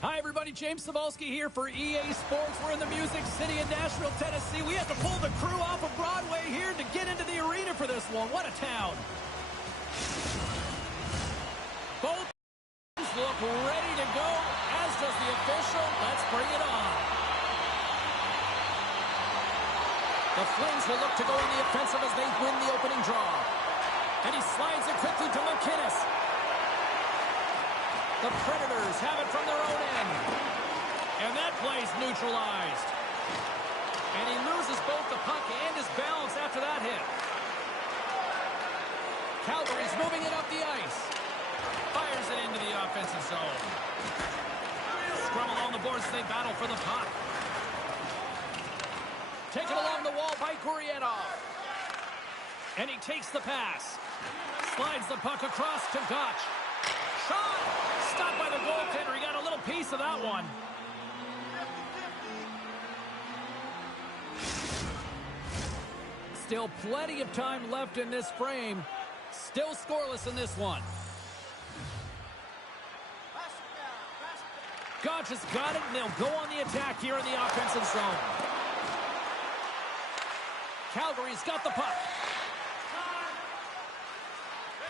Hi, everybody. James Cebulski here for EA Sports. We're in the Music City in Nashville, Tennessee. We had to pull the crew off of Broadway here to get into the arena for this one. What a town. Both teams look ready to go, as does the official. Let's bring it on. The Flames will look to go on the offensive as they win the opening draw. And he slides it quickly to McInnes. The Predators have it from their own end. And that play's neutralized. And he loses both the puck and his balance after that hit. Calgary's moving it up the ice. Fires it into the offensive zone. Scrum along the boards as they battle for the puck. Taken along the wall by Gurianov. And he takes the pass. Slides the puck across to Gotch. Shot! Stopped by the goaltender. He got a little piece of that one. Still plenty of time left in this frame. Still scoreless in this one. Gotch has got it, and they'll go on the attack here in the offensive zone. Calgary's got the puck.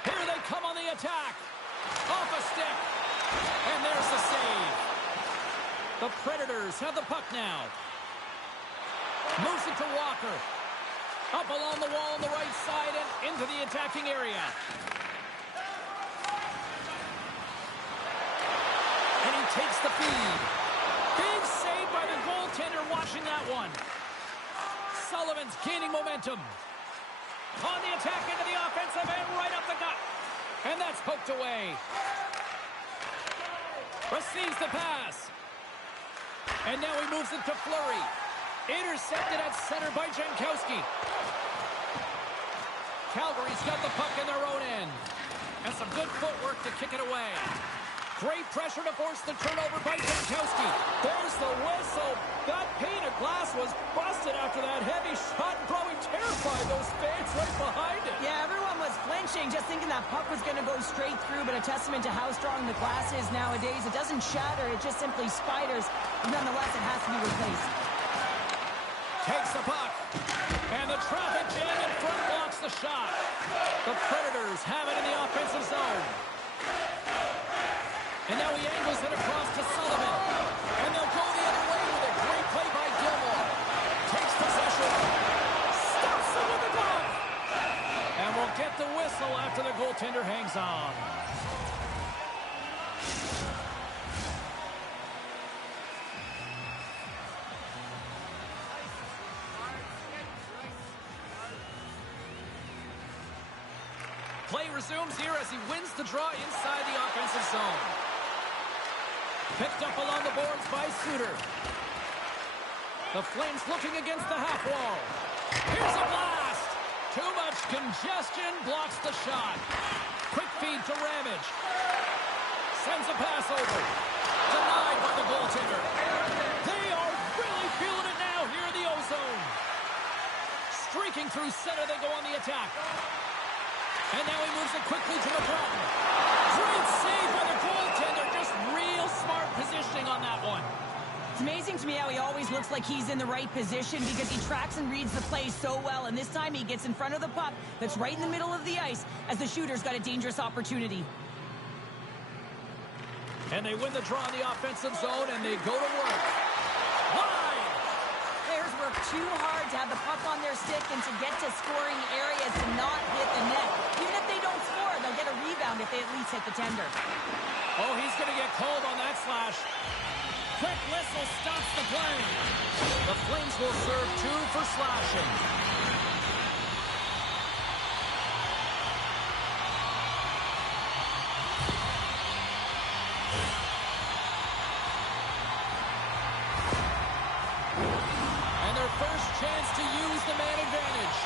Here they come on the attack. Off a stick. And there's the save. The Predators have the puck now. Moves it to Walker. Up along the wall on the right side and into the attacking area. And he takes the feed. Big save by the goaltender watching that one. Sullivan's gaining momentum. On the attack into the offensive and right up the gut. And that's poked away. Receives the pass. And now he moves it to Fleury. Intercepted at center by Jankowski. Calgary's got the puck in their own end. And some good footwork to kick it away. Great pressure to force the turnover by Jankowski. There's the whistle. That pane of glass was busted after that heavy shot and probably terrified those fans right behind it. Yeah, everyone was flinching, just thinking that puck was going to go straight through, but a testament to how strong the glass is nowadays. It doesn't shatter, it just simply spiders. Nonetheless, it has to be replaced. Takes the puck. And the traffic jam in front blocks the shot. The Predators have it in the offensive zone. And now he angles it across to Sullivan. And they'll go the other way with a great play by Gilmore. Takes possession. Stops it with the glove. And we'll get the whistle after the goaltender hangs on. Play resumes here as he wins the draw inside the offensive zone. Picked up along the boards by Suter. The Flames looking against the half wall. Here's a blast. Too much congestion blocks the shot. Quick feed to Ramage. Sends a pass over. Denied by the goaltender. They are really feeling it now here in the O-zone. Streaking through center, they go on the attack. And now he moves it quickly to McGrattan. Great save by the goaltender. Just real smart positioning on that one. It's amazing to me how he always looks like he's in the right position because he tracks and reads the play so well. And this time he gets in front of the puck that's right in the middle of the ice as the shooter's got a dangerous opportunity. And they win the draw in the offensive zone and they go to work. Wide! Players work too hard to have the puck on their stick and to get to scoring areas to not hit the net. Even if they don't score, they'll get a rebound if they at least hit the tender. Oh, he's going to get called on that slash. Quick whistle stops the play. The Flames will serve 2 for slashing. And their first chance to use the man advantage.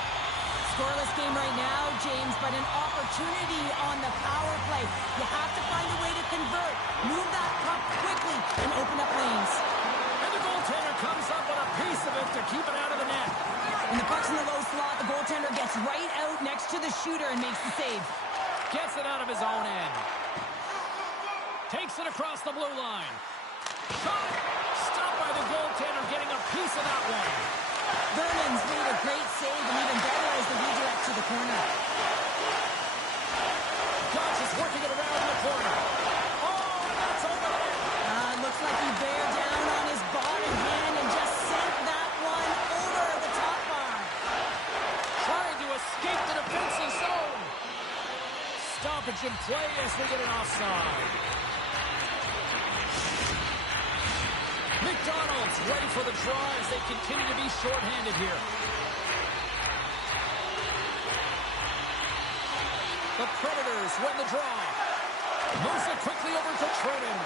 Scoreless game right now, James, but an opportunity on the power play. You have to find a way to convert. Move that puck quickly and open up lanes. And the goaltender comes up with a piece of it to keep it out of the net. And the puck's in the low slot. The goaltender gets right out next to the shooter and makes the save. Gets it out of his own end. Takes it across the blue line. Shot! Stopped by the goaltender, getting a piece of that one. Verman's made a great save, and even better as the redirect to the corner. Gotch is working it around in the corner. Oh, and that's over the net. Looks like he bared down on his bottom hand and just sent that one over the top bar. Trying to escape the defensive zone. Stoppage in play as we get an offside. McDonald's ready for the draw as they continue to be shorthanded here. The Predators win the draw. Moves it quickly over to Trenton.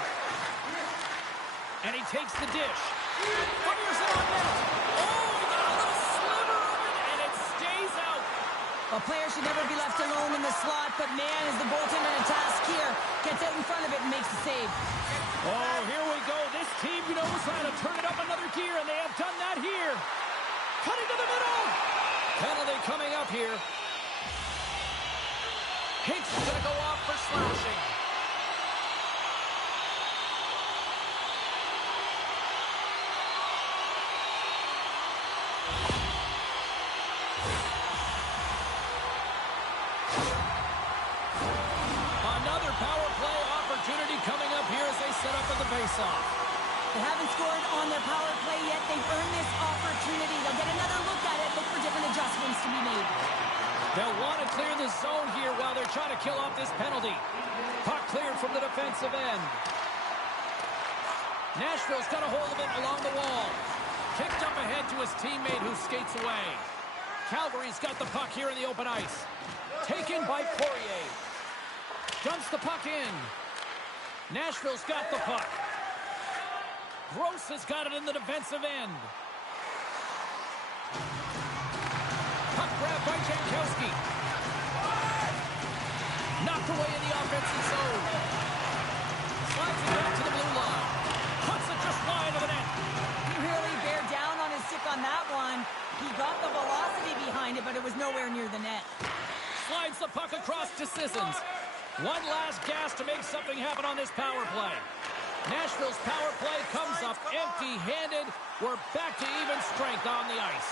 And he takes the dish. Fires it on net. Oh, he got a little sliver of it, and it stays out. A player should never be left alone in the slot, but man, is the goaltender in a task here. Gets out in front of it and makes the save. Oh, here we go. This team knows how to turn it up another gear, and they have done that here. Cutting to the middle. Penalty coming up here. Hinks is going to go off for slashing. Another power play opportunity coming up here as they set up at the faceoff. They haven't scored on their power play yet. They've earned this opportunity. They'll get another look at it, look for different adjustments to be made. They'll want to clear the zone here while they're trying to kill off this penalty. Puck cleared from the defensive end. Nashville's got a hold of it along the wall. Kicked up ahead to his teammate who skates away. Calgary's got the puck here in the open ice. Taken by Poirier. Dumps the puck in. Nashville's got the puck. Gross has got it in the defensive end. Puck grab by Jankowski. Knocked away in the offensive zone. Slides it back to the blue line. Puts it just wide of the net. He really bared down on his stick on that one. He got the velocity behind it, but it was nowhere near the net. Slides the puck across to Sissons. One last gas to make something happen on this power play. Nashville's power play comes up empty-handed. We're back to even strength on the ice.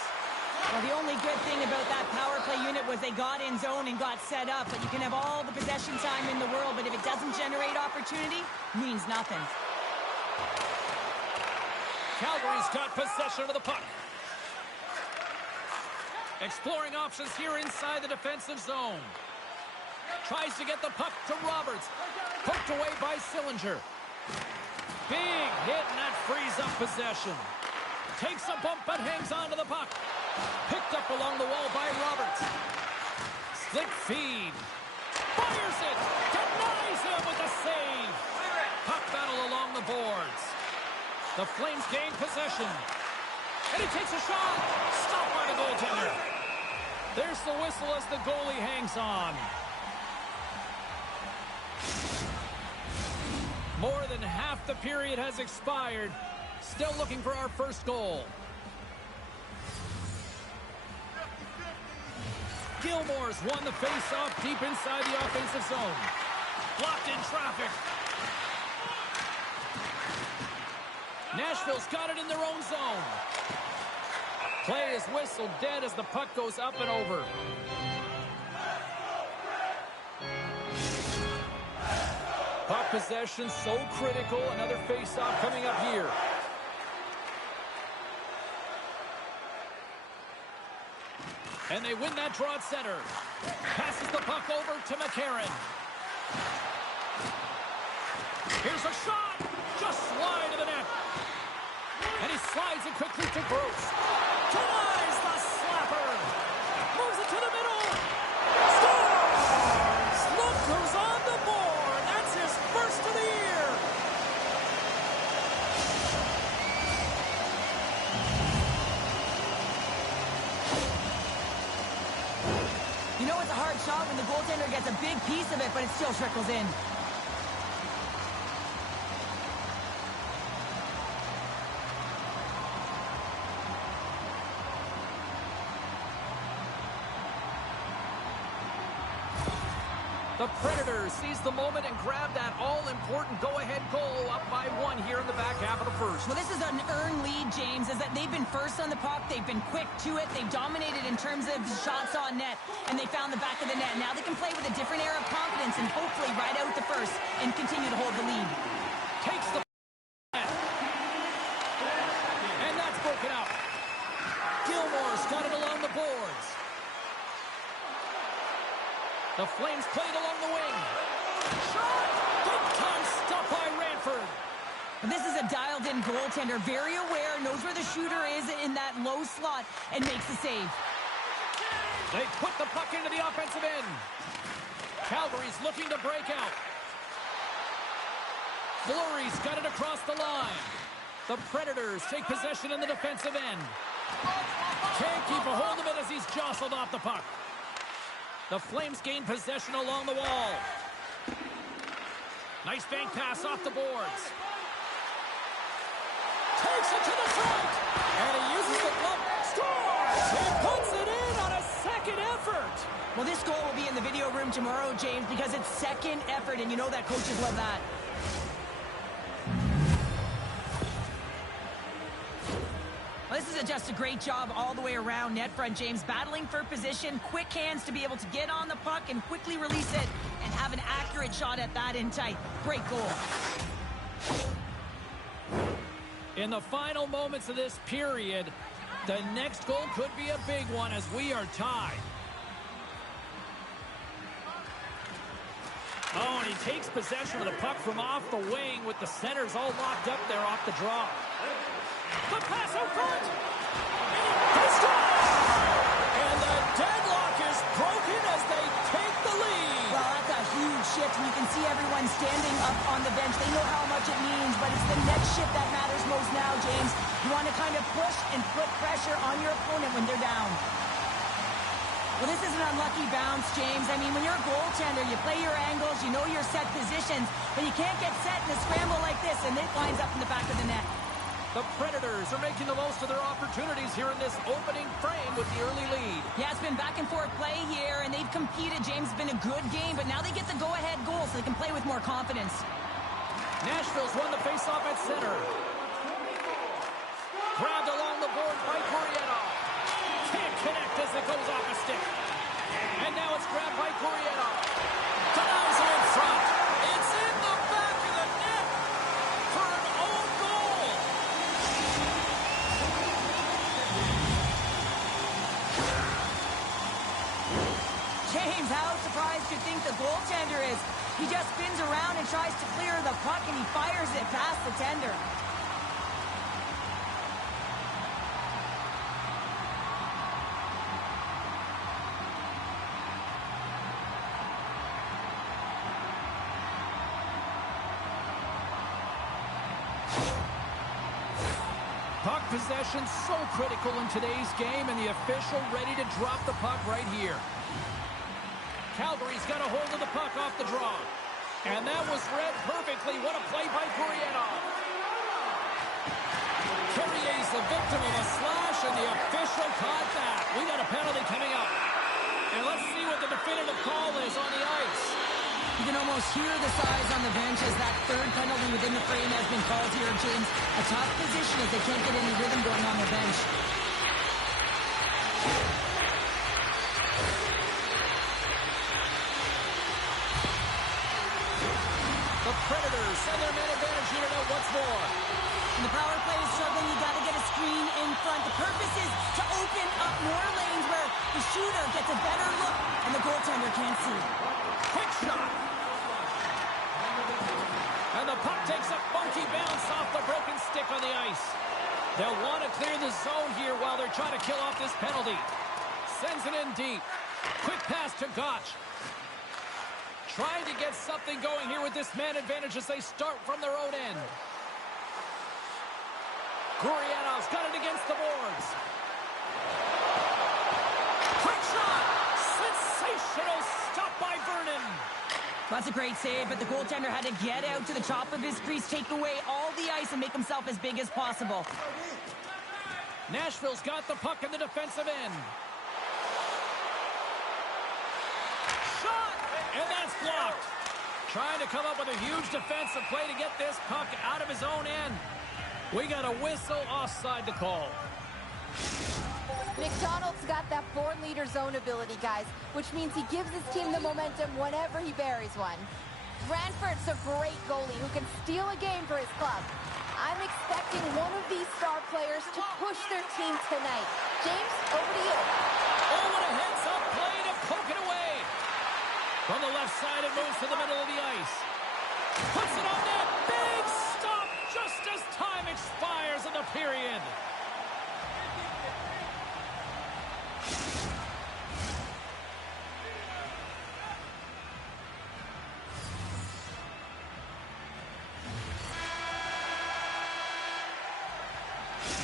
Well, the only good thing about that power play unit was they got in zone and got set up, but you can have all the possession time in the world, but if it doesn't generate opportunity, it means nothing. Calgary's got possession of the puck. Exploring options here inside the defensive zone. Tries to get the puck to Roberts. Poked away by Sillinger. Big hit, and that frees up possession. Takes a bump, but hangs on to the puck. Picked up along the wall by Roberts. Slick feed. Fires it. Denies him with the save. Puck battle along the boards. The Flames gain possession. And he takes a shot. Stopped by the goaltender. There's the whistle as the goalie hangs on. More than half the period has expired. Still looking for our first goal. Gilmore's won the face-off deep inside the offensive zone. Blocked in traffic. Nashville's got it in their own zone. Play is whistled dead as the puck goes up and over. Puck possession so critical. Another face-off coming up here. And they win that draw at center. Passes the puck over to McCarron. Here's a shot. Just wide of the net. And he slides it quickly to Gross. Denies the slapper. Moves it to the middle. Scores! Look who's on the board. That's his first of the year. You know it's a hard shot when the goaltender gets a big piece of it, but it still trickles in. The Predators seize the moment and grab that all-important go-ahead goal up by 1 here in the back half of the first. Well, this is an earned lead, James, as that they've been first on the puck. They've been quick to it. They've dominated in terms of shots on net, and they found the back of the net. Now they can play with a different air of confidence and hopefully ride out the first and continue to hold the lead. Takes the net. And that's broken out. Gilmore's got it along the boards. The Flames played along the wing. Shot! Good time stop by Ranford. This is a dialed-in goaltender, very aware, knows where the shooter is in that low slot, and makes the save. They put the puck into the offensive end. Calgary's looking to break out. Fleury's got it across the line. The Predators take possession in the defensive end. Can't keep a hold of it as he's jostled off the puck. The Flames gain possession along the wall. Nice bank pass off the boards. Takes it to the front. And he uses the glove. Scores! He puts it in on a second effort. Well, this goal will be in the video room tomorrow, James, because it's second effort, and you know that coaches love that. Well, this is just a great job all the way around net front, James. Battling for position, quick hands to be able to get on the puck and quickly release it and have an accurate shot at that in tight. Great goal. In the final moments of this period, the next goal could be a big one as we are tied. Oh, and he takes possession of the puck from off the wing with the centers all locked up there off the draw. The pass out front. He scores! And the deadlock is broken as they take the lead. Well, that's a huge shift, and you can see everyone standing up on the bench. They know how much it means, but it's the next shift that matters most now, James. You want to kind of push and put pressure on your opponent when they're down. Well, this is an unlucky bounce, James. I mean, when you're a goaltender, you play your angles, you know your set positions, but you can't get set in a scramble like this, and it lines up in the back of the net. The Predators are making the most of their opportunities here in this opening frame with the early lead. Yeah, it's been back and forth play here, and they've competed. James, it's been a good game, but now they get the go-ahead goal so they can play with more confidence. Nashville's won the faceoff at center. Grabbed along the board by Gurianov. Can't connect as it goes off a stick. And now it's grabbed by Gurianov. Denies it in front. It's in the back of the net for an own goal. James, how surprised do you think the goaltender is? He just spins around and tries to clear the puck, and he fires it past the tender. Puck possession so critical in today's game, and the official ready to drop the puck right here. Calgary's got a hold of the puck off the draw. And that was read perfectly. What a play by Gurianov. Carrier's the victim of a slash, and the official caught that. We got a penalty coming up. And let's see what the definitive call is on the ice. You can almost hear the size on the bench as that third penalty within the frame has been called here, James. A tough position as they can't get any rhythm going on the bench. The Predators send their man advantage unit out once more. When the power play is struggling, you got to get a screen in front. The purpose is to open up more lanes where the shooter gets a better look and the goaltender can't see. Quick shot. And the puck takes a funky bounce off the broken stick on the ice. They'll want to clear the zone here while they're trying to kill off this penalty. Sends it in deep. Quick pass to Gotch. Trying to get something going here with this man advantage as they start from their own end. Gurianov's got it against the boards. Quick shot! Sensational stop by Vernon. That's a great save, but the goaltender had to get out to the top of his crease, take away all the ice, and make himself as big as possible. Nashville's got the puck in the defensive end. Shot! And that's blocked. Trying to come up with a huge defensive play to get this puck out of his own end. We got a whistle offside to call. McDonald's got that 4-liter zone ability, guys, which means he gives his team the momentum whenever he buries one. Ranford's a great goalie who can steal a game for his club. I'm expecting one of these star players to push their team tonight. James, over to you. Oh, what a heads-up play to poke it away. From the left side, it moves to the middle of the ice. Puts it on net. Big stop just as time expires in the period.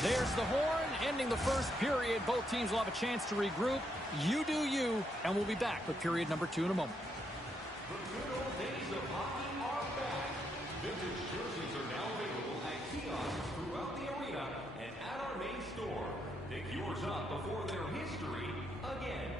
There's the horn, ending the first period. Both teams will have a chance to regroup. You do you, and we'll be back with period number 2 in a moment. The good old days of hockey are back. Vintage jerseys are now available at kiosks throughout the arena and at our main store. Pick yours up before their history again.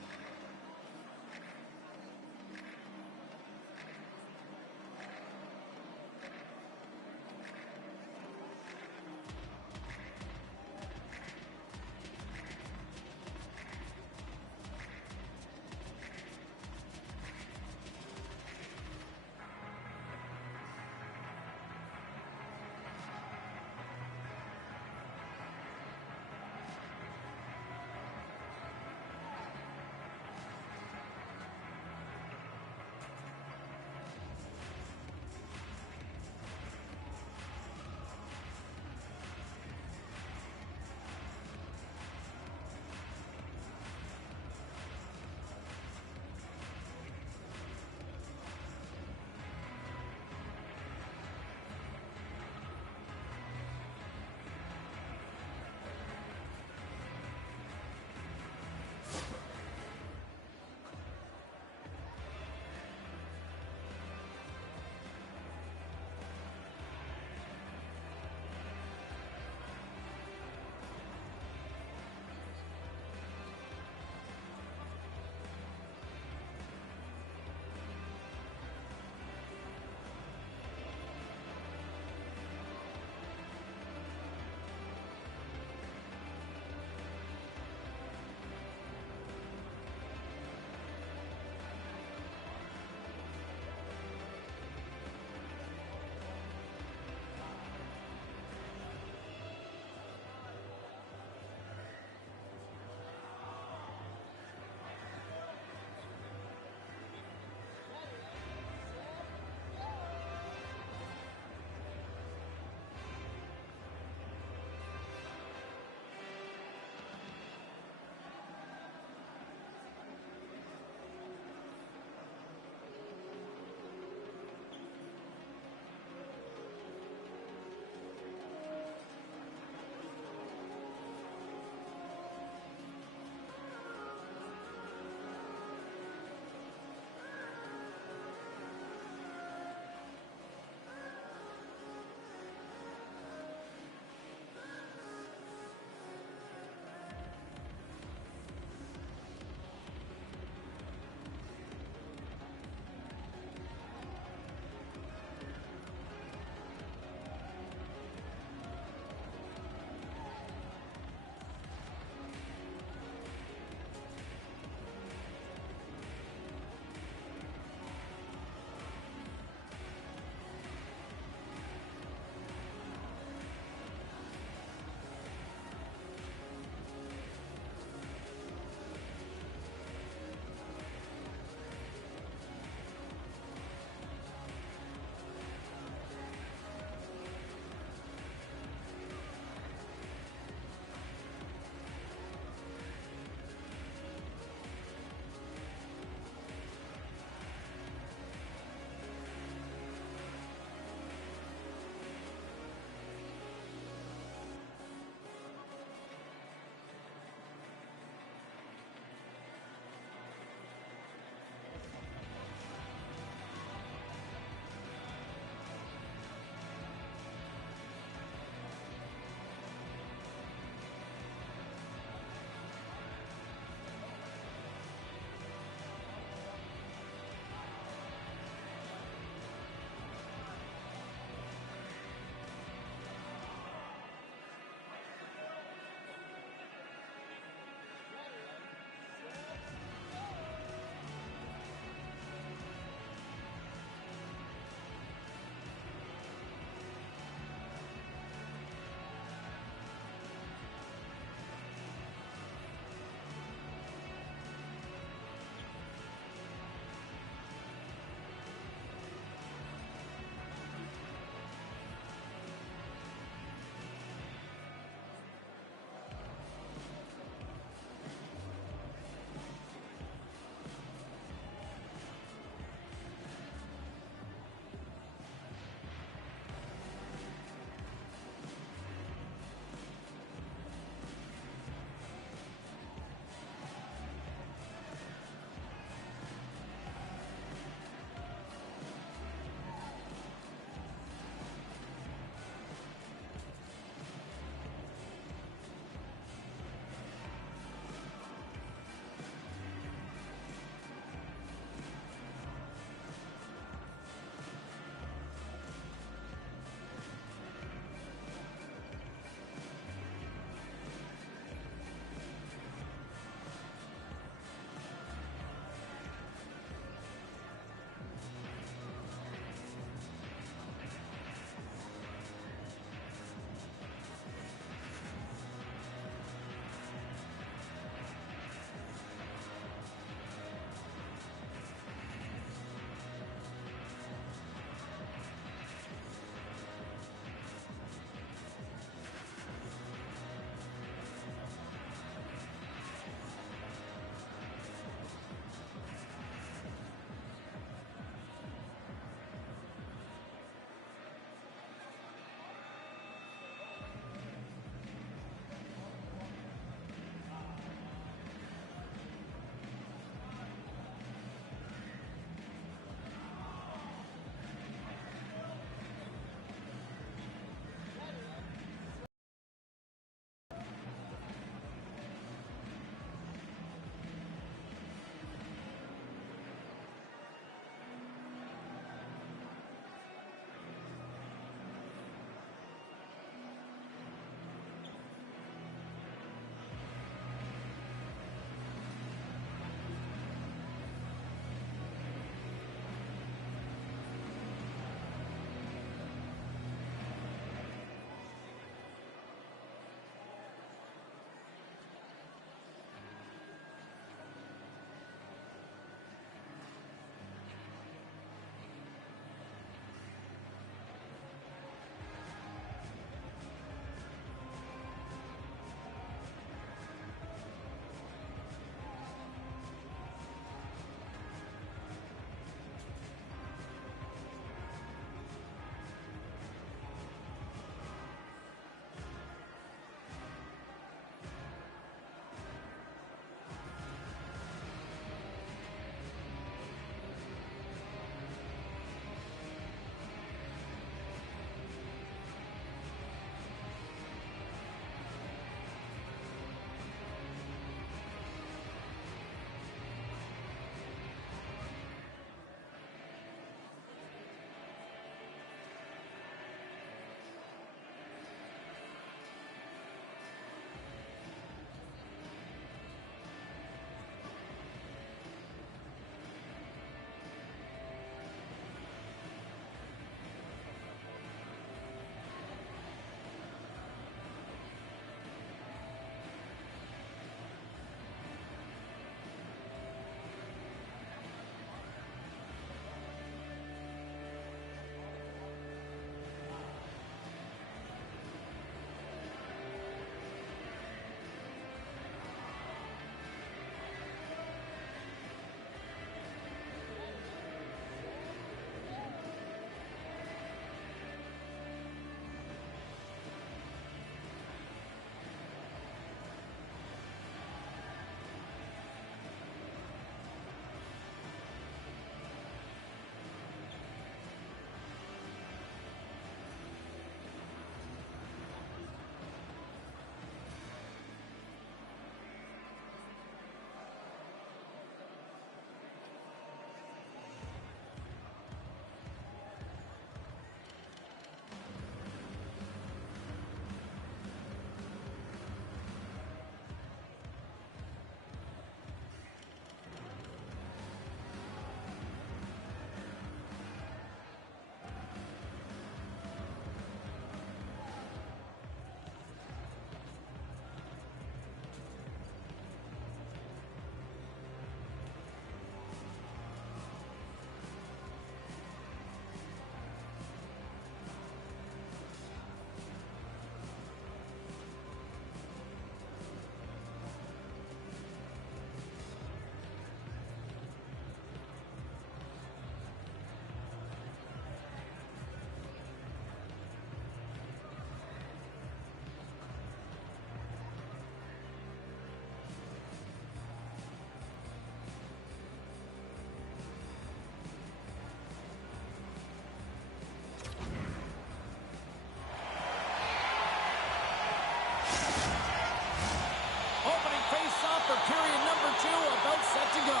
face-off for period number 2, about set to go.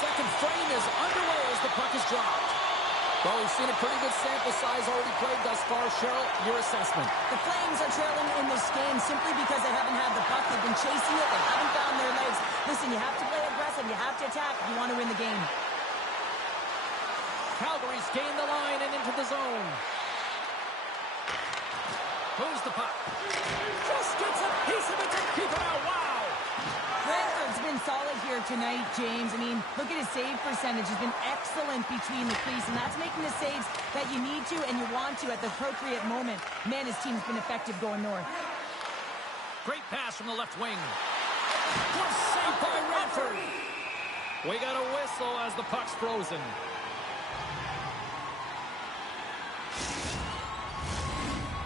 Second frame is underway as the puck is dropped. Well, we've seen a pretty good sample size already played thus far. Cheryl, your assessment. The Flames are trailing in this game simply because they haven't had the puck. They've been chasing it. They haven't found their legs. Listen, you have to play aggressive. You have to attack if you want to win the game. Calgary's gained the line and into the zone. Moves the puck. Just gets a piece of it to keep it out. Wow! Brantford's been solid here tonight, James. I mean, look at his save percentage. He's been excellent between the crease, and that's making the saves that you need to and you want to at the appropriate moment. Man, his team's been effective going north. Great pass from the left wing. Good save by Redford. We got a whistle as the puck's frozen.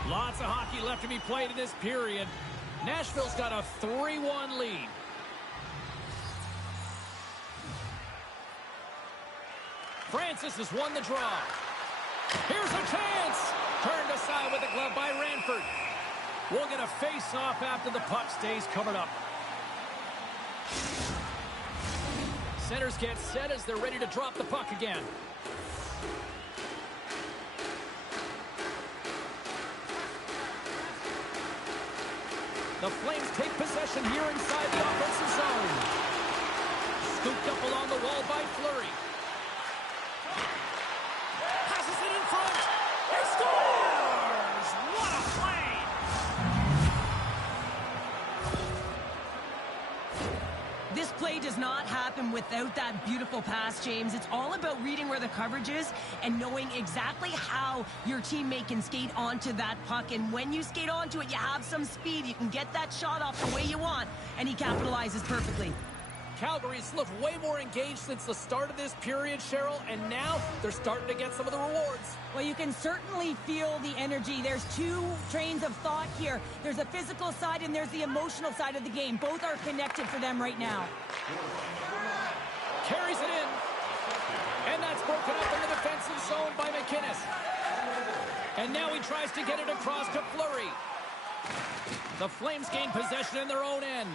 Lots of hockey left to be played in this period. Nashville's got a 3-1 lead. Francis has won the draw. Here's a chance. Turned aside with the glove by Ranford. We'll get a face-off after the puck stays covered up. Centers get set as they're ready to drop the puck again. The Flames take possession here inside the offensive zone. Scooped up along the wall by Fleury. Passes it in front. He scores! What a play! This play does not happen without that beautiful pass, James. It's all about reading where the coverage is and knowing exactly how your teammate can skate onto that puck. And when you skate onto it, you have some speed. You can get that shot off the way you want, and he capitalizes perfectly. Calgary's looked way more engaged since the start of this period, Cheryl, and now they're starting to get some of the rewards. Well, you can certainly feel the energy. There's two trains of thought here. There's a physical side and there's the emotional side of the game. Both are connected for them right now. Carries it in. And that's broken up in the defensive zone by McInnes. And now he tries to get it across to Fleury. The Flames gain possession in their own end.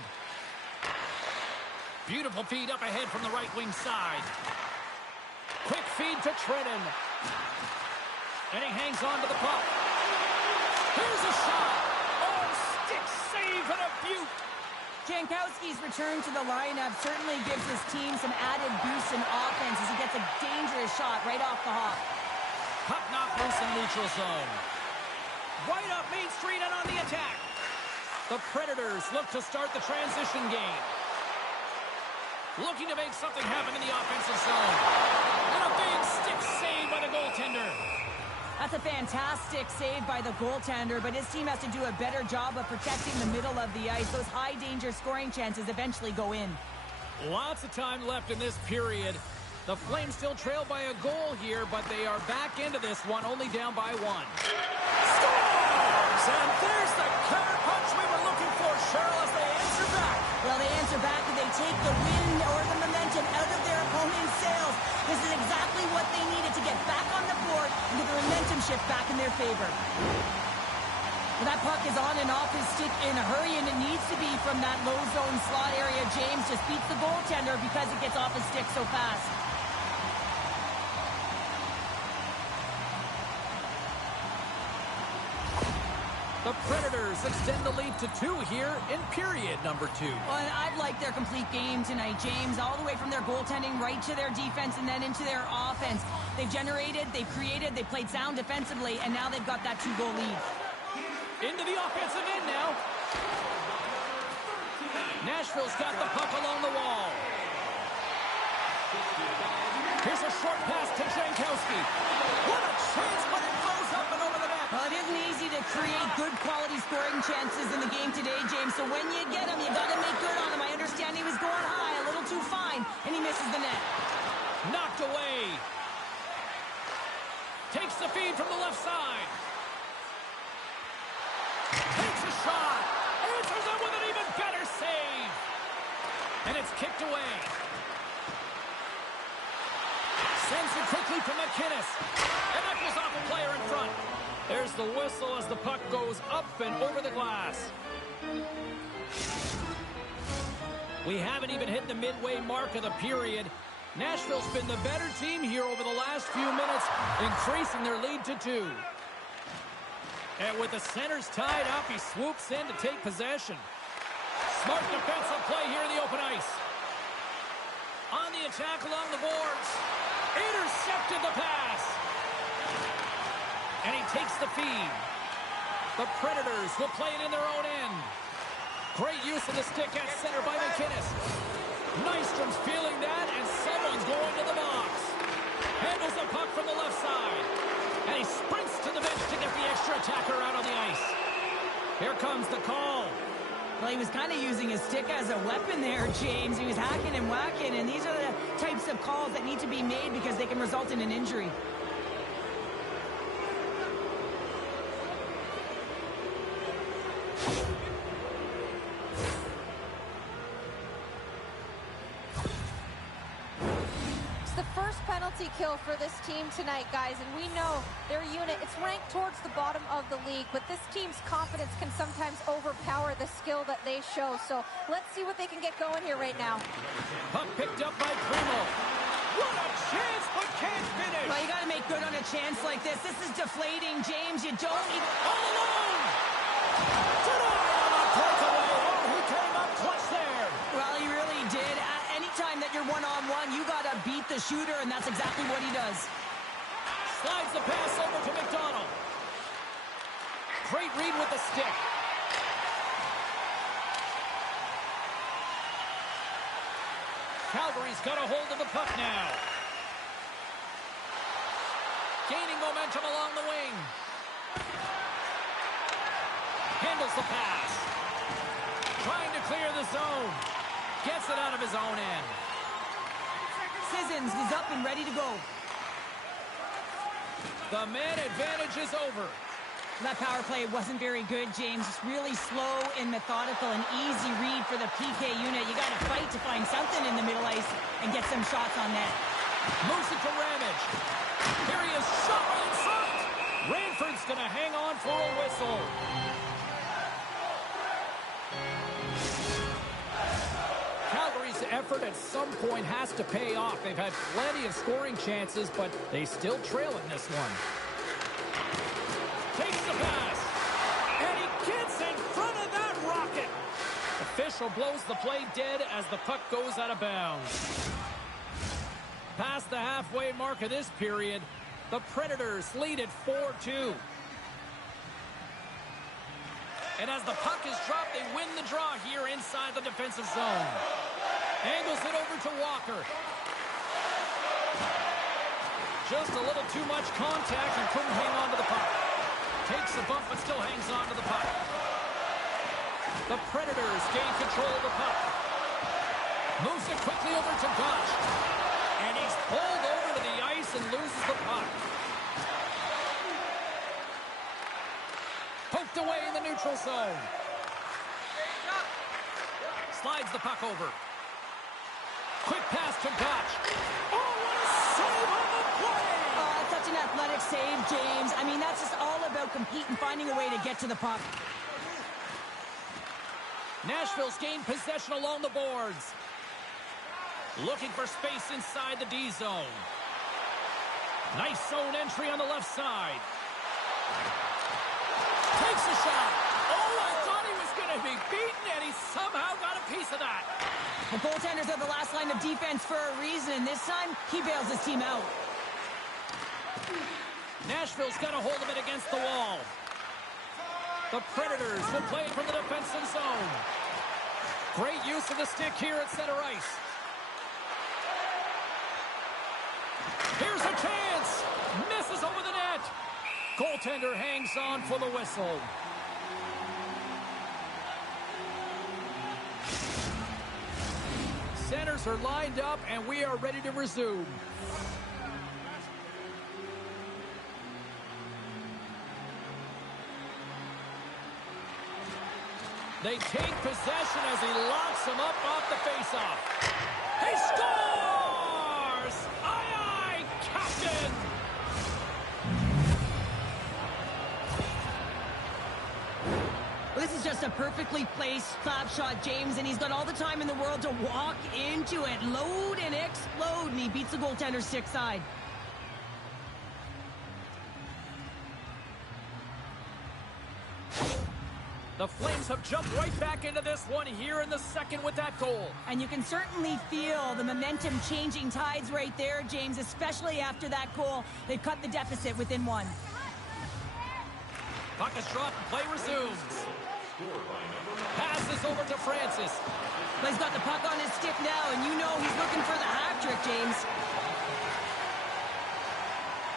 Beautiful feed up ahead from the right wing side. Quick feed to Trenton. And he hangs on to the puck. Here's a shot. Oh, stick save and a beaut. Jankowski's return to the lineup certainly gives his team some added boost in offense as he gets a dangerous shot right off the hop. Puck knocked loose in neutral zone. Right up Main Street and on the attack. The Predators look to start the transition game. Looking to make something happen in the offensive zone. And a big stick save by the goaltender. That's a fantastic save by the goaltender, but his team has to do a better job of protecting the middle of the ice. Those high-danger scoring chances eventually go in. Lots of time left in this period. The Flames still trail by a goal here, but they are back into this one, only down by 1. Scores! And there's the counter punch we were looking for, Cheryl, as they answer back. Well, they answer back and they take the wind or the momentum out of their opponent's sails. This is exactly what they needed to get back on the board and get the momentum shift back in their favor. Well, that puck is on and off his stick in a hurry, and it needs to be from that low zone slot area. James just beats the goaltender because it gets off his stick so fast. The Predators extend the lead to 2 here in period number 2. Well, I've liked their complete game tonight, James, all the way from their goaltending right to their defense and then into their offense. They've generated, they've created, they played sound defensively, and now they've got that 2-goal lead. Into the offensive end now. Nashville's got the puck along the wall. Here's a short pass to Jankowski. What a chance, but it goes up and over the net. Well, it isn't easy to create good quality scoring chances in the game today, James. So when you get them, you got to make good on them. I understand he was going high, a little too fine, and he misses the net. Knocked away. Takes the feed from the left side. Takes a shot. Answers it with an even better save. And it's kicked away. Sends it quickly to McInnes. And that goes off a player in front. There's the whistle as the puck goes up and over the glass. We haven't even hit the midway mark of the period. Nashville's been the better team here over the last few minutes, increasing their lead to 2. And with the centers tied up, he swoops in to take possession. Smart defensive play here in the open ice. On the attack along the boards. Intercepted the pass. And he takes the feed. The Predators will play it in their own end. Great use of the stick at center by McInnes. Nystrom's feeling that, and someone's going to the box. Handles the puck from the left side. And he sprints to the bench to get the extra attacker out on the ice. Here comes the call. Well, he was kind of using his stick as a weapon there, James. He was hacking and whacking, and these are the types of calls that need to be made because they can result in an injury. Kill for this team tonight, guys, and we know their unit, it's ranked towards the bottom of the league, but this team's confidence can sometimes overpower the skill that they show. So let's see what they can get going here right now. Puck picked up by Primo. What a chance, but can't finish. Well, you got to make good on a chance like this. This is deflating, James. You don't even... All alone! Tonight on a breakaway. Oh, he came up clutch there. Well, he really did. Anytime that you're one-on-one, you got to beat the shooter, and that's exactly what he does. Slides the pass over to McDonald. Great read with the stick. Calgary's got a hold of the puck now. Gaining momentum along the wing. Handles the pass. Trying to clear the zone. Gets it out of his own end. Sissons is up and ready to go. The man advantage is over. That power play wasn't very good, James. It's really slow and methodical, an easy read for the PK unit. You got to fight to find something in the middle ice and get some shots on net. Moves it to Ramage. Here he is, shot right in front. Ranford's going to hang on for a whistle. Calgary's effort at some point has to pay off. They've had plenty of scoring chances, but they still trail in this one. Takes the pass, and he gets in front of that rocket. Official blows the play dead as the puck goes out of bounds. Past the halfway mark of this period, the Predators lead at 4-2. And as the puck is dropped, they win the draw here inside the defensive zone. Angles it over to Walker. Just a little too much contact and couldn't hang on to the puck. Takes a bump but still hangs on to the puck. The Predators gain control of the puck. Moves it quickly over to Gotch. And he's pulled over to the ice and loses the puck. Poked away in the neutral zone. Slides the puck over. Quick pass to Gotch. Oh, what a save on the play! Oh, such an athletic save, James. I mean, that's just all about competing, finding a way to get to the puck. Nashville's gained possession along the boards. Looking for space inside the D zone. Nice zone entry on the left side. Takes a shot. Oh, I thought he was going to be beaten, and he somehow got a piece of that. The goaltenders are the last line of defense for a reason. This time, he bails his team out. Nashville's got a hold of it against the wall. The Predators will play from the defensive zone. Great use of the stick here at center ice. Here's a chance. Misses over the net. Goaltender hangs on for the whistle. Centers are lined up, and we are ready to resume. They take possession as he locks him up off the faceoff. He scores! Aye, aye, Well, this is just a perfectly placed slap shot, James, and he's got all the time in the world to walk into it, load and explode, and he beats the goaltender's stick side. The Flames have jumped right back into this one here in the second with that goal. And you can certainly feel the momentum changing tides right there, James, especially after that goal. They've cut the deficit within one. Puck is dropped and play resumes. Passes over to Francis. But he's got the puck on his stick now, and you know he's looking for the hat trick, James.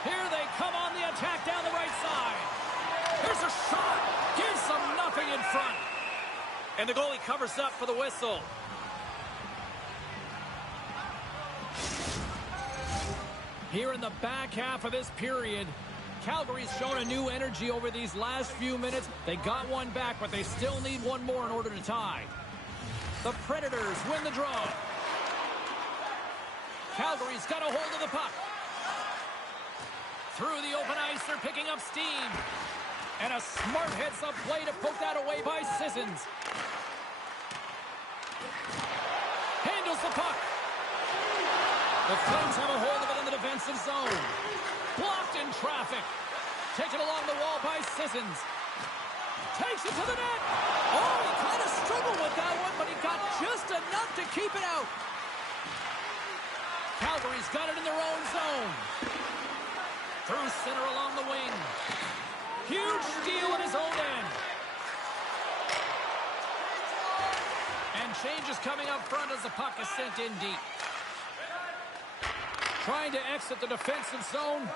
Here they come on the attack down the right side. Here's a shot. Gives them nothing in front. And the goalie covers up for the whistle. Here in the back half of this period, Calgary's shown a new energy over these last few minutes. They got one back, but they still need one more in order to tie. The Predators win the draw. Calgary's got a hold of the puck. Through the open ice, they're picking up steam. And a smart heads-up play to poke that away by Sissons. Handles the puck. The Flames have a hold of it in the defensive zone. Blocked in traffic. Taken along the wall by Sissons. Takes it to the net. Oh, he kind of struggled with that one, but he got just enough to keep it out. Calgary's got it in their own zone. Through center along the wing. Huge steal at his own end. And change is coming up front as the puck is sent in deep. Trying to exit the defensive zone.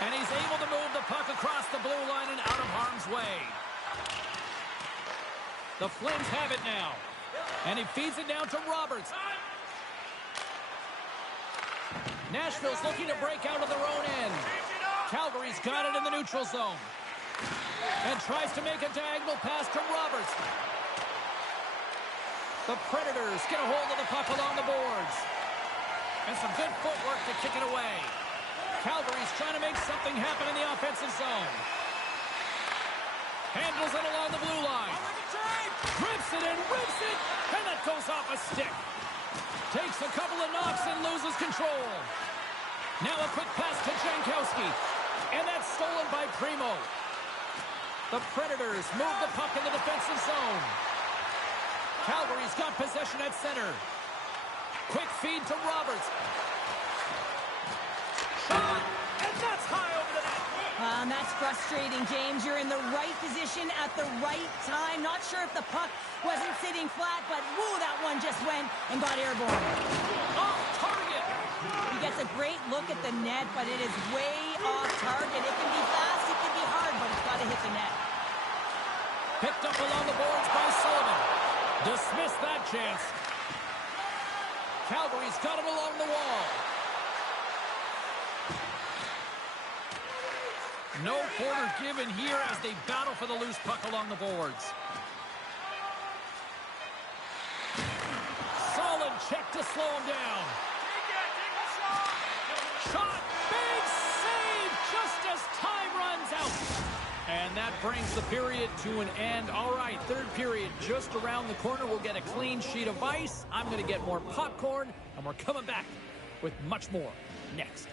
And he's able to move the puck across the blue line and out of harm's way. The Flames have it now. And he feeds it down to Roberts. Nashville's looking to break out of their own end. Calgary's got it in the neutral zone. And tries to make a diagonal pass to Roberts. The Predators get a hold of the puck along the boards. And some good footwork to kick it away. Calgary's trying to make something happen in the offensive zone. Handles it along the blue line. Rips it and rips it. And that goes off a stick. Takes a couple of knocks and loses control. Now a quick pass to Jankowski. And that's stolen by Primo. The Predators move the puck in the defensive zone. Calgary's got possession at center. Quick feed to Roberts. Shot! And that's high over the net. That's frustrating, James. You're in the right position at the right time. Not sure if the puck wasn't sitting flat, but woo, that one just went and got airborne. Off target. He gets a great look at the net, but it is way off target. It can be fast, it can be hard, but it's got to hit the net. Picked up along the boards by Sullivan. Dismissed that chance. Calgary's got it along the wall. No quarter given here as they battle for the loose puck along the boards. Solid check to slow him down. Shot, big save, just as time runs out. And that brings the period to an end. All right, third period just around the corner. We'll get a clean sheet of ice. I'm going to get more popcorn, and we're coming back with much more next.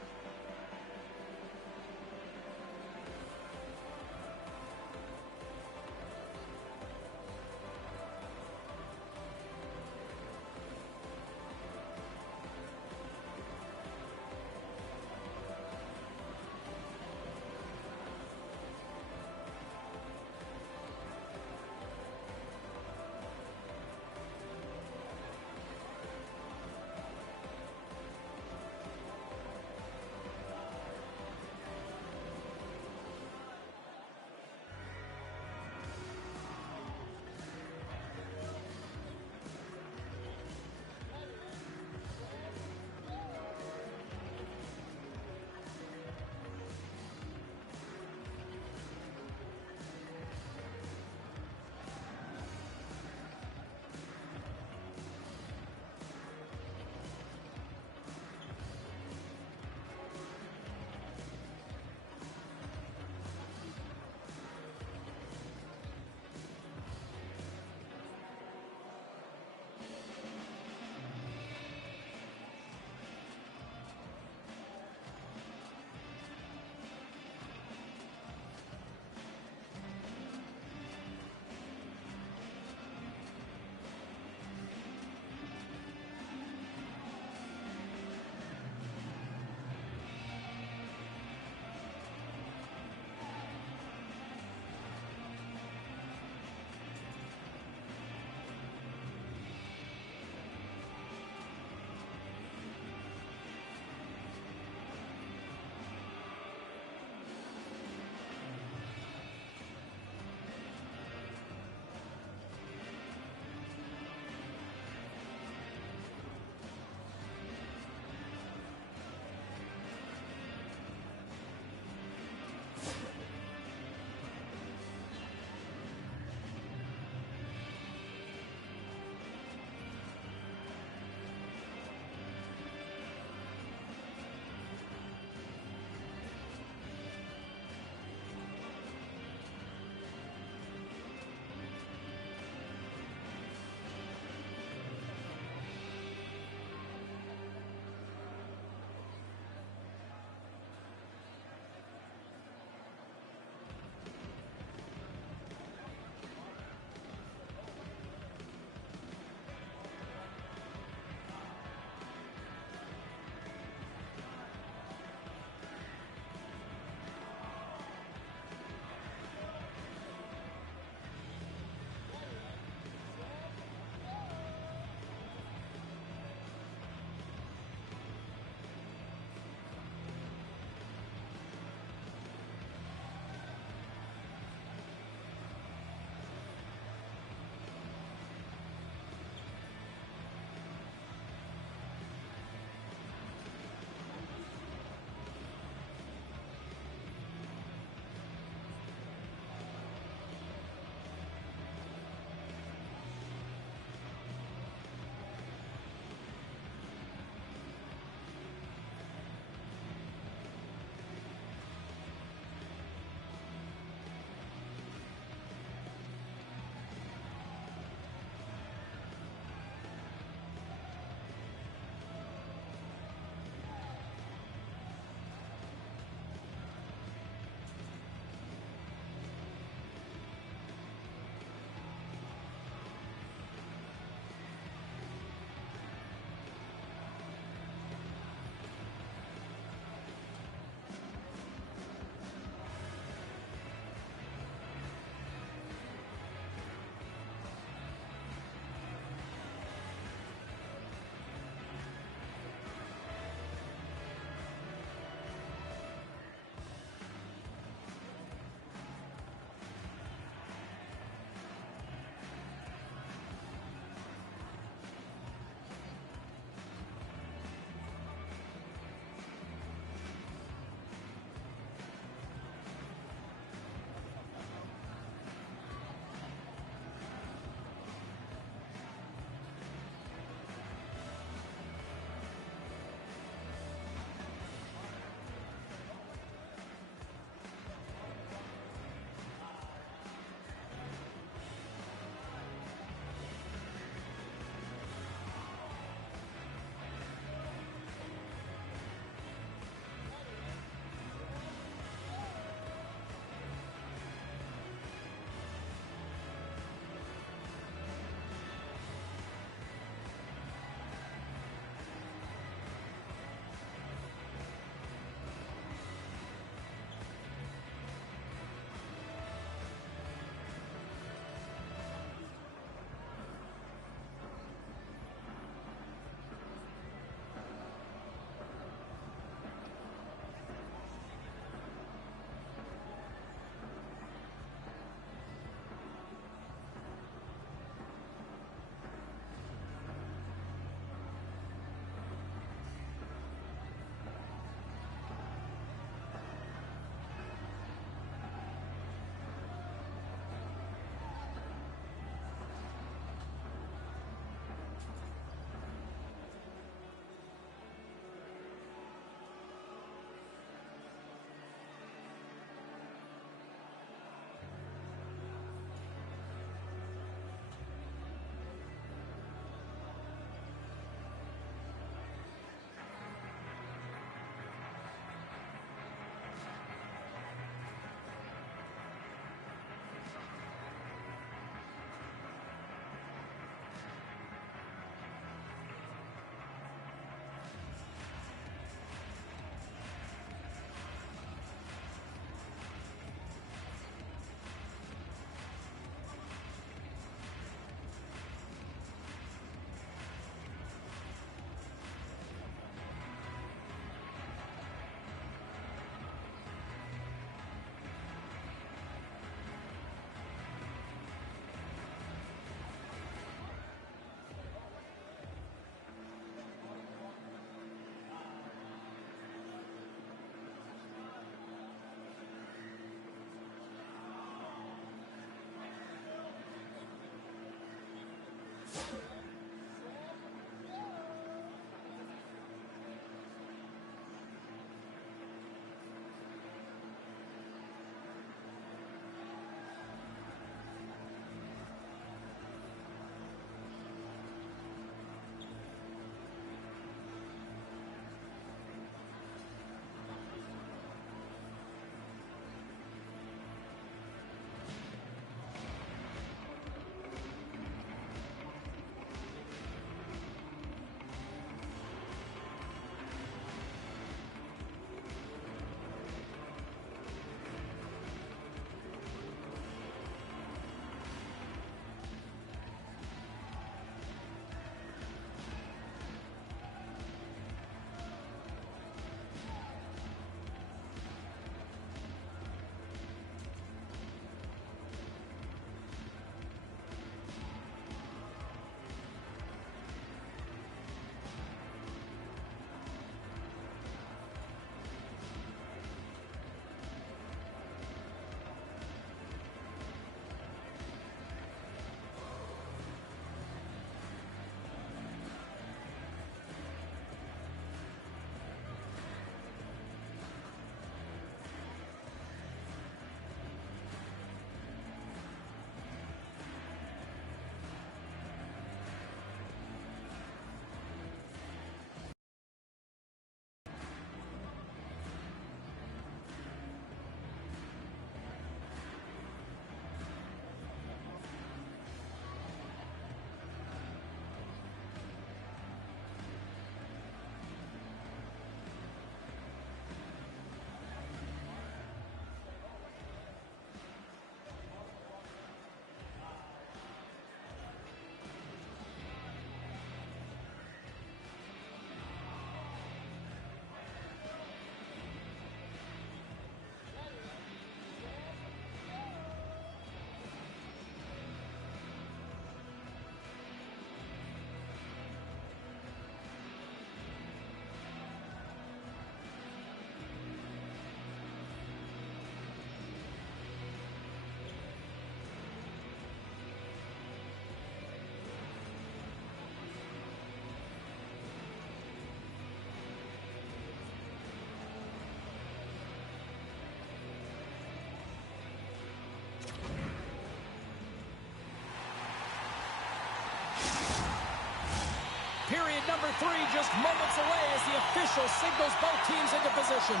three just moments away as the official signals both teams into position.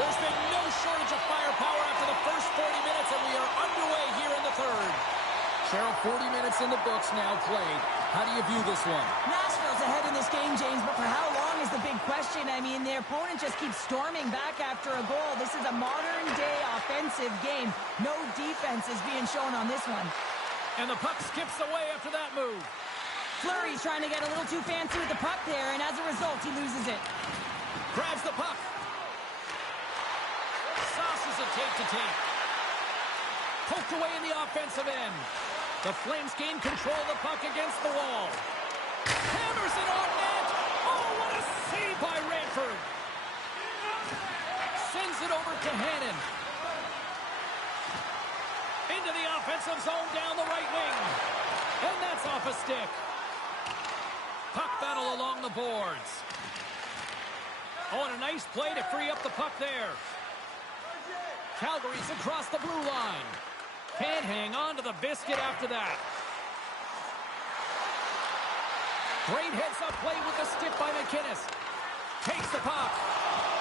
There's been no shortage of firepower after the first 40 minutes, and we are underway here in the third. Cheryl, 40 minutes in the books now played. How do you view this one? Nashville's ahead in this game, James, but for how long is the big question. I mean, their opponent just keeps storming back after a goal. This is a modern-day offensive game. No defense is being shown on this one. And the puck skips away after that move. Fleury's trying to get a little too fancy with the puck there, and as a result, he loses it. Grabs the puck. Sauces it tape to tape. Poked away in the offensive end. The Flames gain control of the puck against the wall. Hammers it on net. Oh, what a save by Ranford. Sends it over to Hannon. Into the offensive zone down the right wing. And that's off a stick. Puck battle along the boards. Oh, and a nice play to free up the puck there. Calgary's across the blue line. Can't hang on to the biscuit after that. Great heads-up play with the stick by McInnes. Takes the puck.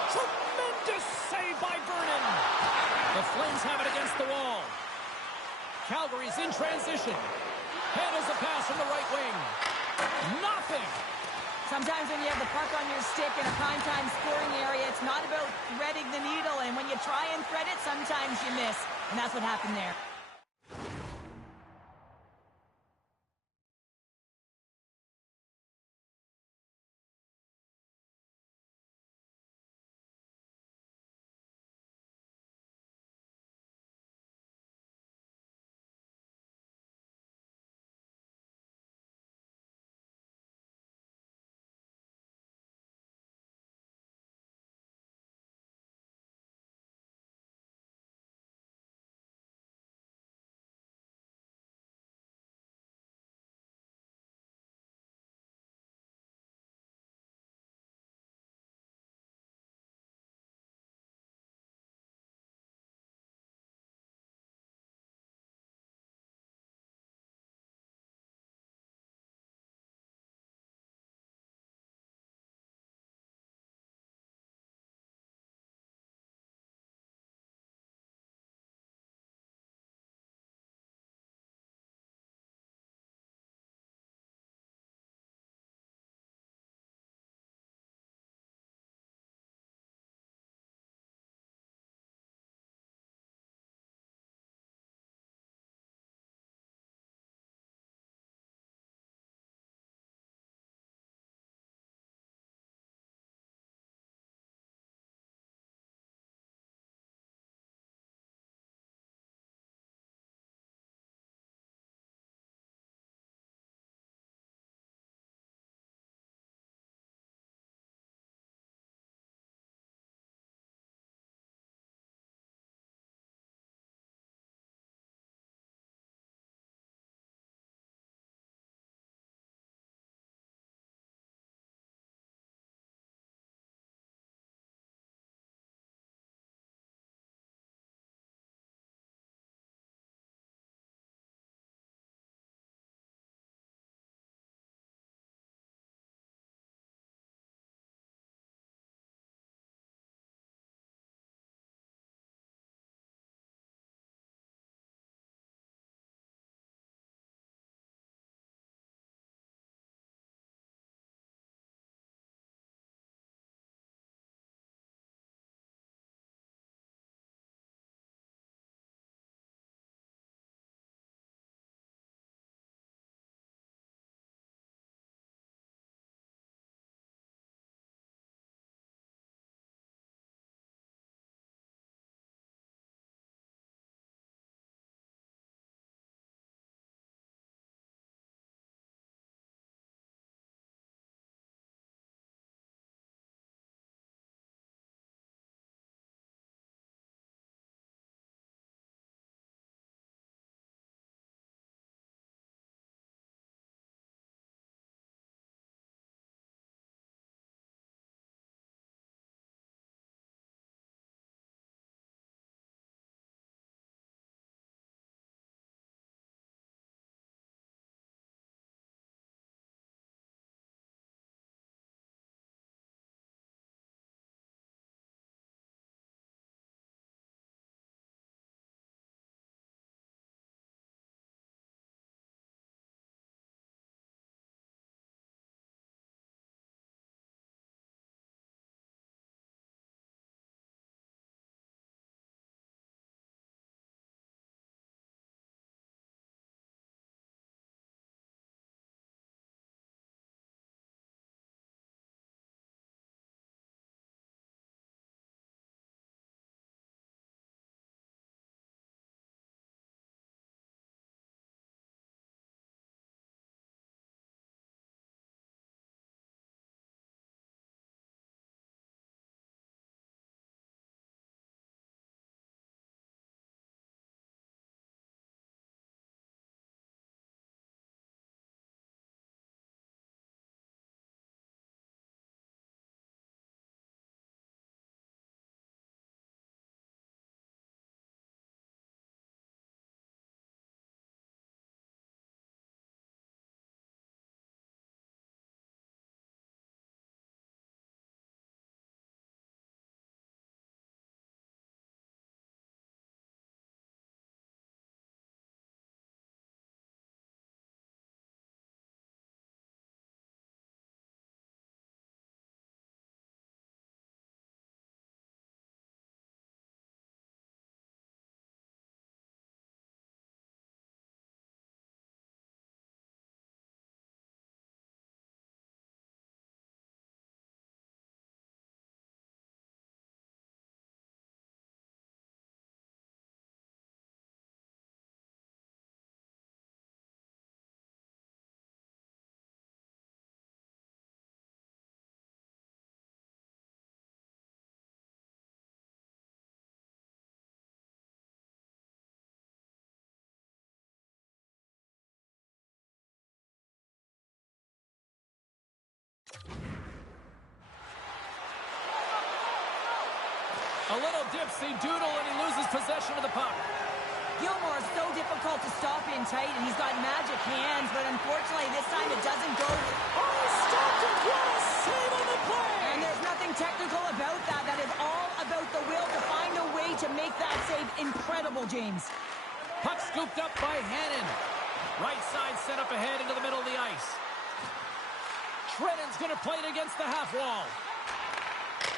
Tremendous save by Vernon. The Flames have it against the wall. Calgary's in transition. Handles a pass from the right wing. Nothing. Sometimes when you have the puck on your stick in a prime-time scoring area, it's not about threading the needle, and when you try and thread it, sometimes you miss. And that's what happened there. A little dipsy doodle, and he loses possession of the puck. Gilmore is so difficult to stop in tight, and he's got magic hands, but unfortunately this time it doesn't go. Oh, he stopped it! What a save on the play! And there's nothing technical about that. That is all about the will to find a way to make that save incredible, James. Puck scooped up by Hannon. Right side set up ahead into the middle of the ice. Shredden's going to play it against the half wall.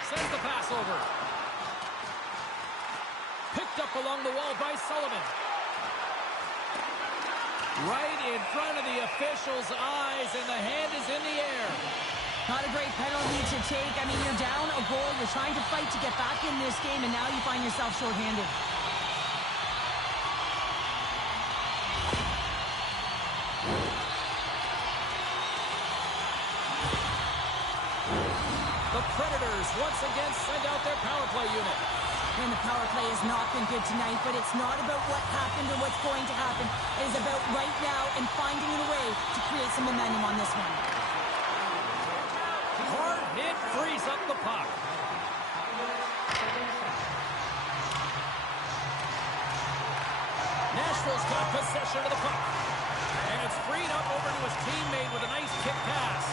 Sends the pass over. Picked up along the wall by Sullivan. Right in front of the official's eyes, and the hand is in the air. Not a great penalty to take. I mean, you're down a goal. You're trying to fight to get back in this game, and now you find yourself shorthanded. The Predators once again send out their power play unit. And the power play has not been good tonight, but it's not about what happened or what's going to happen. It is about right now and finding a way to create some momentum on this one. Hard hit frees up the puck. Nashville's got possession of the puck. And it's freed up over to his teammate with a nice kick pass.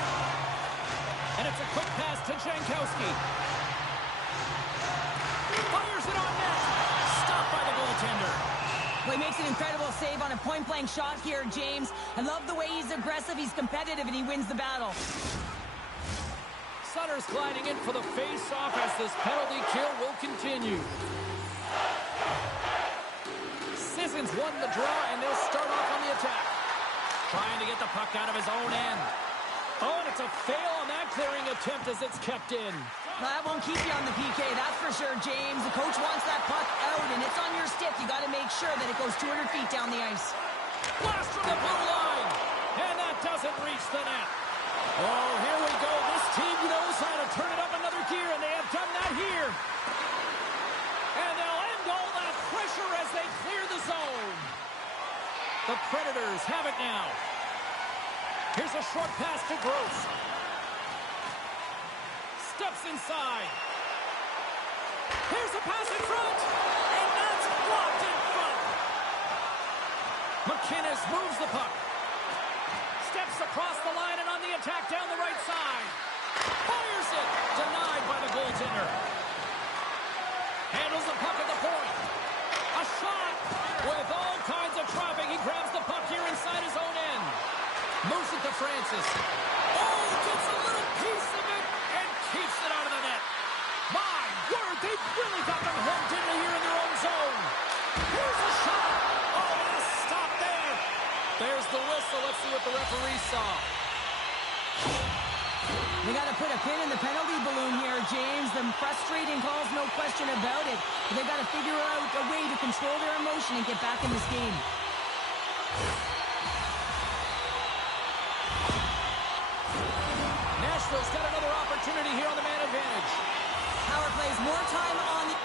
And it's a quick pass to Jankowski. Fires it on net. Stopped by the goaltender. Well, he makes an incredible save on a point-blank shot here, James. I love the way he's aggressive, he's competitive, and he wins the battle. Sutter's gliding in for the face-off as this penalty kill will continue. Sissons won the draw, and they'll start off on the attack. Trying to get the puck out of his own end. Oh, and it's a fail on that clearing attempt as it's kept in. Well, that won't keep you on the PK, that's for sure, James. The coach wants that puck out, and it's on your stick. You got to make sure that it goes 200 feet down the ice. Blast from the blue line, and that doesn't reach the net. Oh, here we go. This team knows how to turn it up another gear, and they have done that here. And they'll end all that pressure as they clear the zone. The Predators have it now. Here's a short pass to Gross. Steps inside. Here's a pass in front. And that's blocked in front. McInnes moves the puck. Steps across the line and on the attack down the right side. Fires it. Denied by the goaltender. Handles the puck at the point. A shot. With all kinds of traffic, he grabs the puck here inside his own end. Moves it to Francis. Oh, gets a little piece of it and keeps it out of the net. My word, they've really got them hemmed in here in their own zone. Here's a shot. Oh, and a stop there. There's the whistle. Let's see what the referee saw. They got to put a pin in the penalty balloon here, James. The frustrating calls, no question about it. But they got to figure out a way to control their emotion and get back in this game. Nashville's got another opportunity here on the man advantage. Power plays more time on the...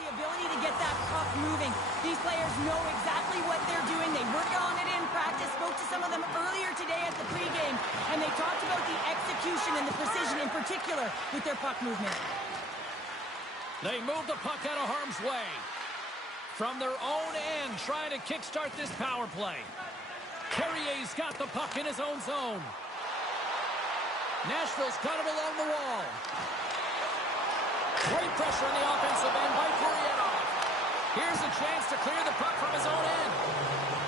The ability to get that puck moving. These players know exactly what they're doing. They work on it in practice. Spoke to some of them earlier today at the pregame, and they talked about the execution and the precision in particular with their puck movement. They move the puck out of harm's way. From their own end, trying to kickstart this power play. Carrier's got the puck in his own zone. Nashville's got it along the wall. Great pressure on the offensive end by Gurianov. Here's a chance to clear the puck from his own end.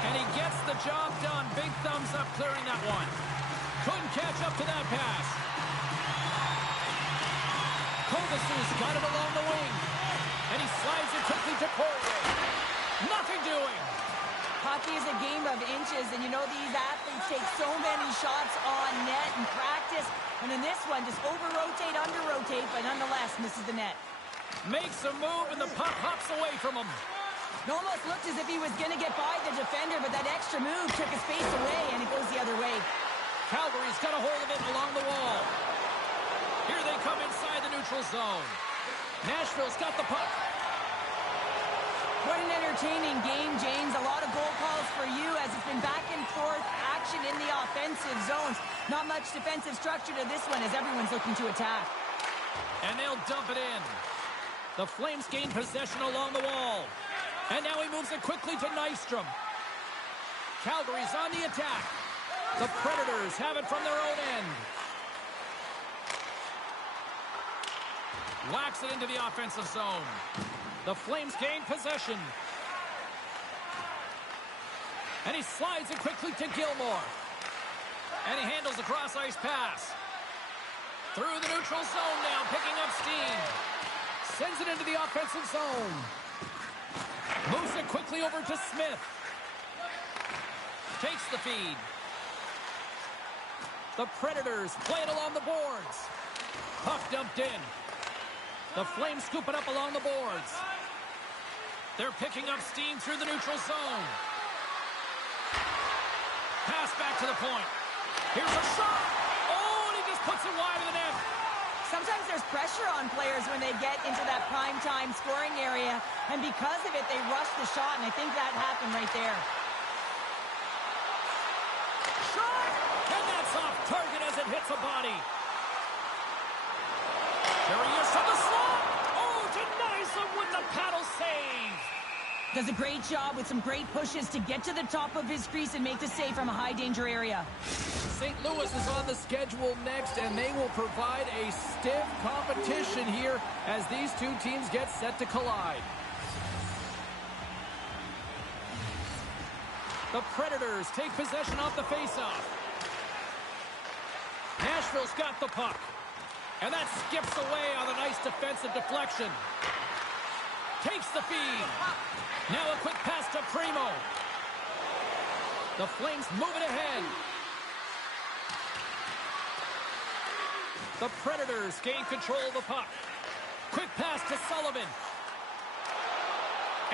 And he gets the job done. Big thumbs up clearing that one. Couldn't catch up to that pass. Kovasu's got it along the wing. And he slides it quickly to Poirier. Nothing doing. Hockey is a game of inches, and you know these athletes take so many shots on net in practice. And in this one, just over-rotate, under-rotate, but nonetheless misses the net. Makes a move, and the puck hops away from him. It almost looked as if he was going to get by the defender, but that extra move took his face away, and it goes the other way. Calgary's got a hold of it along the wall. Here they come inside the neutral zone. Nashville's got the puck. What an entertaining game, James. A lot of goal calls for you as it's been back and forth action in the offensive zones. Not much defensive structure to this one as everyone's looking to attack. And they'll dump it in. The Flames gain possession along the wall. And now he moves it quickly to Nystrom. Calgary's on the attack. The Predators have it from their own end. Whacks it into the offensive zone. The Flames gain possession. And he slides it quickly to Gilmore. And he handles the cross-ice pass. Through the neutral zone now, picking up steam. Sends it into the offensive zone. Moves it quickly over to Smith. Takes the feed. The Predators play it along the boards. Puck dumped in. The Flames scoop it up along the boards. They're picking up steam through the neutral zone. Pass back to the point. Here's a shot. Oh, and he just puts it wide of the net. Sometimes there's pressure on players when they get into that prime-time scoring area, and because of it, they rush the shot, and I think that happened right there. Shot! And that's off target as it hits a body. Curious from the slot. Oh, denies him with the paddle save. Does a great job with some great pushes to get to the top of his crease and make the save from a high-danger area. St. Louis is on the schedule next, and they will provide a stiff competition here as these two teams get set to collide. The Predators take possession off the faceoff. Nashville's got the puck. And that skips away on a nice defensive deflection. Takes the feed. Now a quick pass to Primo. The Flames move it ahead. The Predators gain control of the puck. Quick pass to Sullivan.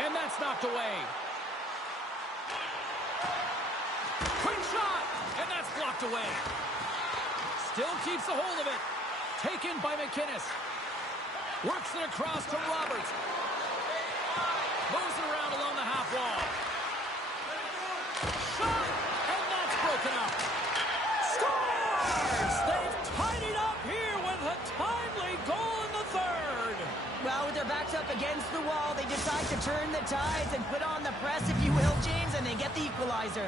And that's knocked away. Quick shot! And that's blocked away. Still keeps a hold of it. Taken by McInnes. Works it across to Roberts. Moves it around along the half wall. Shot! And that's broken up. Scores! They've tied it up here with a timely goal in the third. Well, with their backs up against the wall, they decide to turn the tides and put on the press, if you will, James, and they get the equalizer.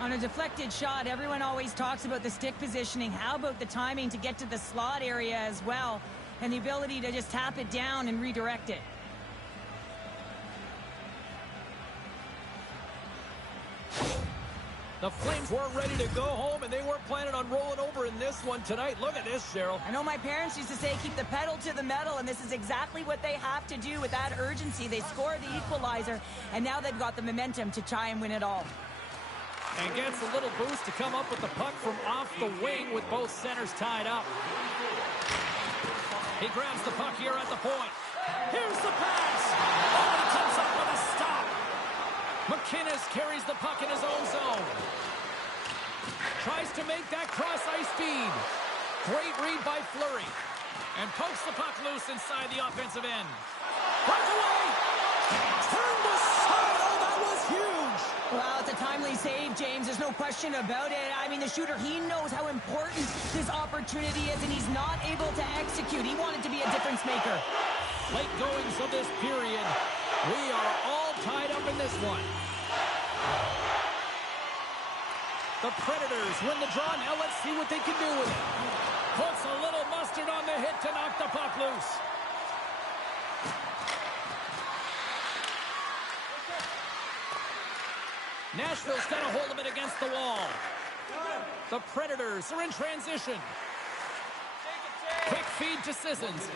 On a deflected shot, everyone always talks about the stick positioning. How about the timing to get to the slot area as well, and the ability to just tap it down and redirect it? The Flames weren't ready to go home, and they weren't planning on rolling over in this one tonight. Look at this, Cheryl. I know my parents used to say, keep the pedal to the metal, and this is exactly what they have to do with that urgency. They score the equalizer, and now they've got the momentum to try and win it all. And gets a little boost to come up with the puck from off the wing with both centers tied up. He grabs the puck here at the point. Here's the pass. Oh, he comes up with a stop. McInnes carries the puck in his own zone. Tries to make that cross-ice feed. Great read by Fleury. And pokes the puck loose inside the offensive end. Breakaway! Turn the side. Oh, that was huge. Well, it's a timely save, James. There's no question about it. I mean, the shooter, he knows how important this opportunity is, and he's not able to execute. He wanted to be a difference maker. Late goings of this period. We are all tied up in this one. The Predators win the draw. Now let's see what they can do with it. Puts a little mustard on the hit to knock the puck loose. Nashville's got a hold of it against the wall. The Predators are in transition. Quick feed to Sissons.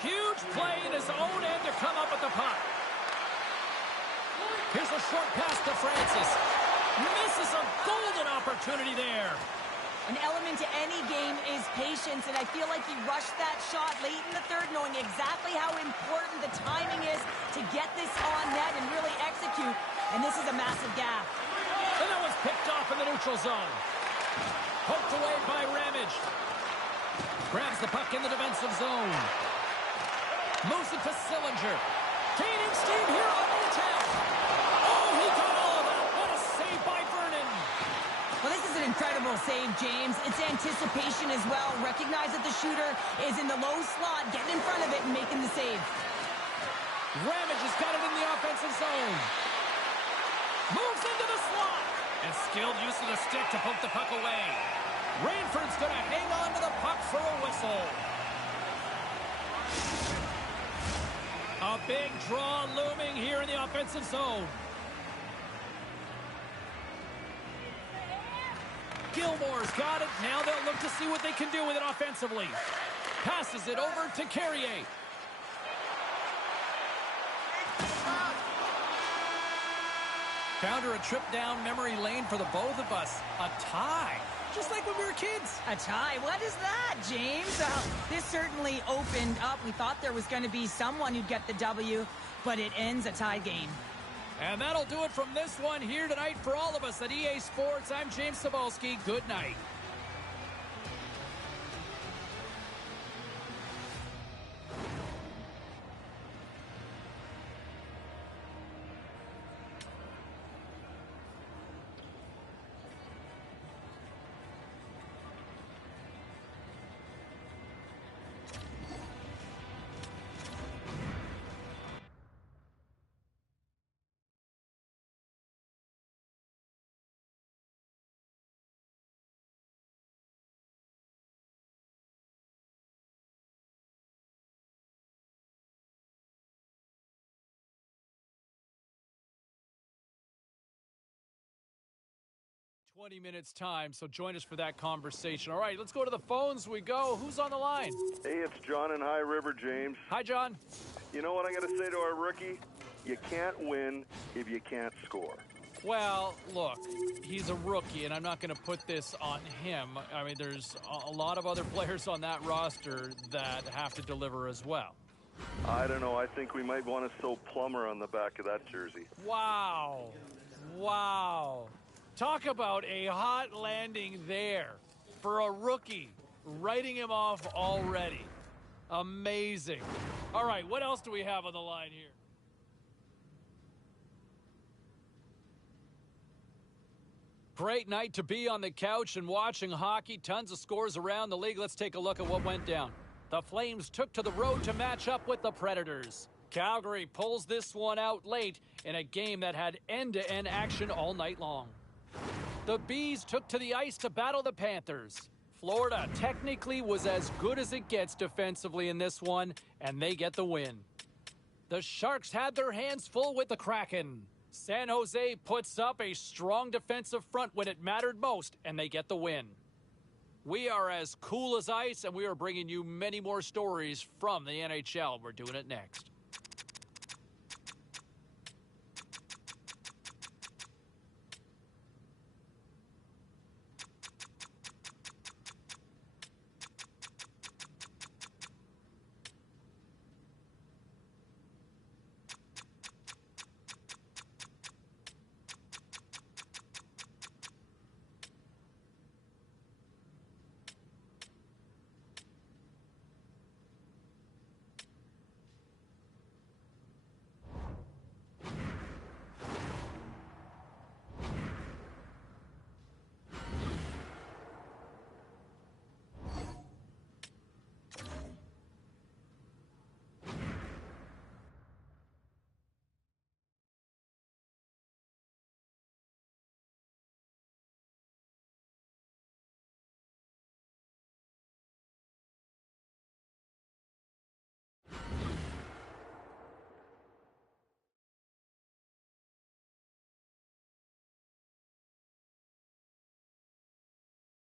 Huge play in his own end to come up with the puck. Here's a short pass to Francis. Misses a golden opportunity there. An element to any game is patience, and I feel like he rushed that shot late in the third, knowing exactly how important the timing is to get this on net and really execute, and this is a massive gap. And that was picked off in the neutral zone. Poked away by Ramage. Grabs the puck in the defensive zone. Moves it to Sillinger. Gaining steam here on the attack. Oh, he got all of that. What a save by Vernon. Well, this is an incredible save, James. It's anticipation as well. Recognize that the shooter is in the low slot, getting in front of it and making the save. Ramage has got it in the offensive zone. Moves into the slot. And skilled use of the stick to poke the puck away. Rainford's going to hang on to the puck for a whistle. A big draw looming here in the offensive zone. Gilmore's got it. Now they'll look to see what they can do with it offensively. Passes it over to Carrier. Found her a trip down memory lane for the both of us. A tie. Just like when we were kids. A tie? What is that, James? This certainly opened up. We thought there was going to be someone who'd get the W, but it ends a tie game. And that'll do it from this one here tonight for all of us at EA Sports. I'm James Cebulski. Good night. "20 minutes time, so join us for that conversation. All right, let's go to the phones. We go. Who's on the line? Hey, it's John in High River, James. Hi, John. You know what I'm going to say to our rookie? You can't win if you can't score. Well, look, he's a rookie, and I'm not going to put this on him. I mean, there's a lot of other players on that roster that have to deliver as well. I don't know. I think we might want to sew Plumber on the back of that jersey. Wow. Wow. Talk about a hot landing there for a rookie. Writing him off already. Amazing. All right, what else do we have on the line here? Great night to be on the couch and watching hockey. Tons of scores around the league. Let's take a look at what went down. The Flames took to the road to match up with the Predators. Calgary pulls this one out late in a game that had end-to-end action all night long. The Bees took to the ice to battle the Panthers. Florida technically was as good as it gets defensively in this one, and they get the win. The Sharks had their hands full with the Kraken. San Jose puts up a strong defensive front when it mattered most, and they get the win. We are as cool as ice, and we are bringing you many more stories from the NHL. We're doing it next.